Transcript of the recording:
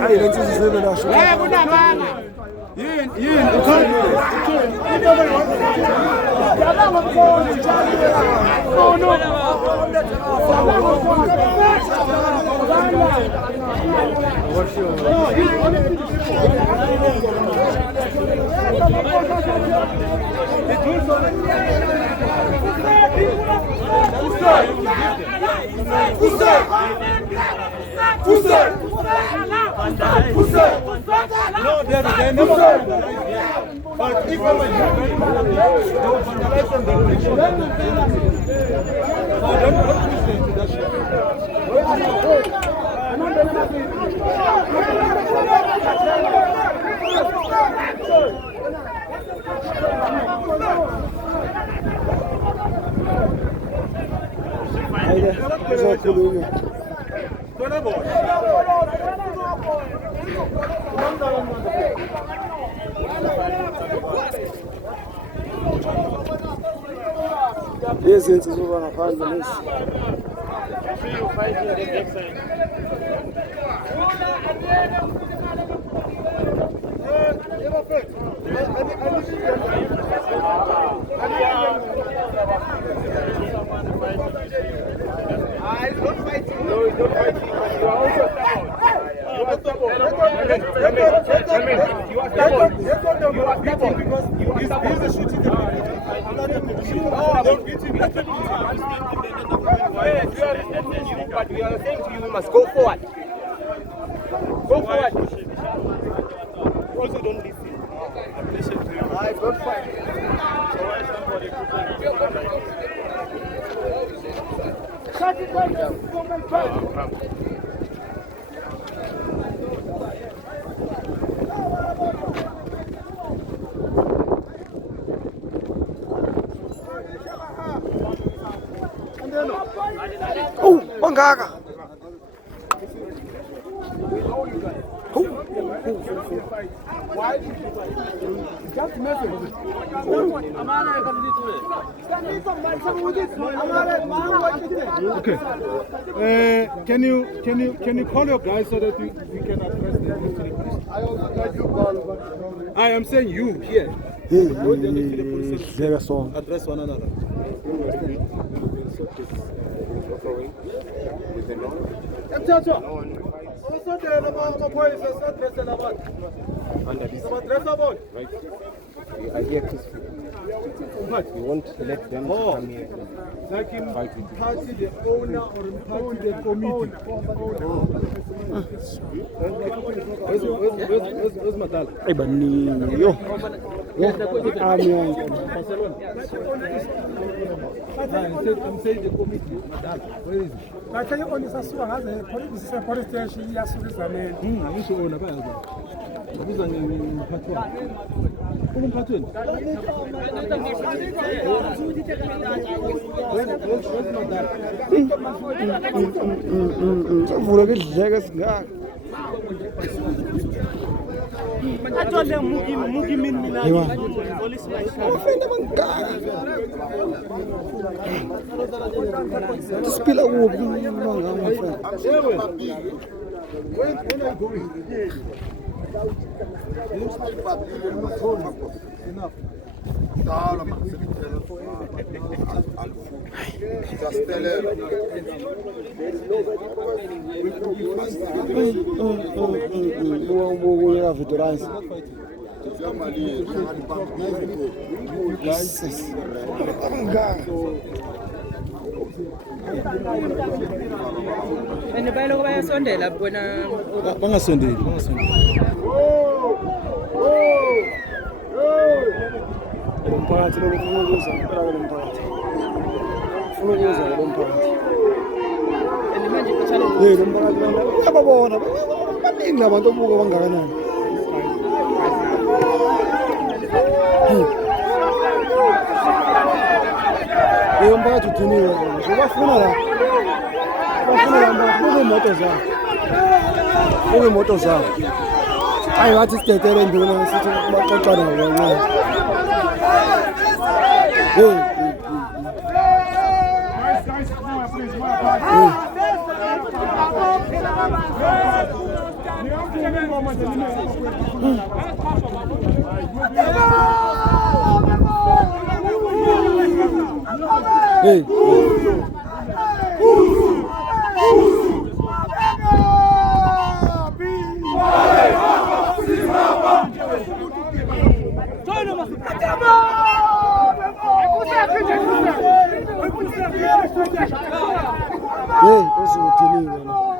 Hayi lenza izizebe lasho. Kunamanga. Yini. No, they never. But if I'm Lezi insizwa ngaphandle lezi. But we are saying to you, we must go forward. Go forward. Also don't listen. Listen to you. I don't fight. So why somebody Oh, mangaka. Why did you fight? Just message. Okay. Can you call your guys so that we can address the police? I am saying you here. Address one another. Right. We are here peacefully. We won't let them come here. Like in party the owner or in party the committee. Where's Madal? Ay baningi yo. Ami yangu. I'm saying the committee. Madal. Where is it? Like you only sasuka ngaze police station iyasuka man. Angisho ona bayazi. Ubiza ngemphathi wami. Umphathi wena? Where's Madal? Savula ke dleke singaka. Atole mugi mina police Ufenda mangaka. Tisipila kuphi mangaka mfana. When are you going? Enough. Just tell her. Uya Vitorance. And bayaloko bayasondela bona bangasondeli. Umphakathi lo ufuna ukuza impela lo mphakathi. Ufuna ukuza lo mphakathi. and manje kuthalo Lo mphakathi uyababona. Baningi abantu obuka bangakanani. Lo mphakathi udiniwe. Bafuna la. Buke imoto zabo. Hayi wathi sidedele nduna sithi baxoxa nabo kancane. Hey. Hey, eso lo tiene, bueno.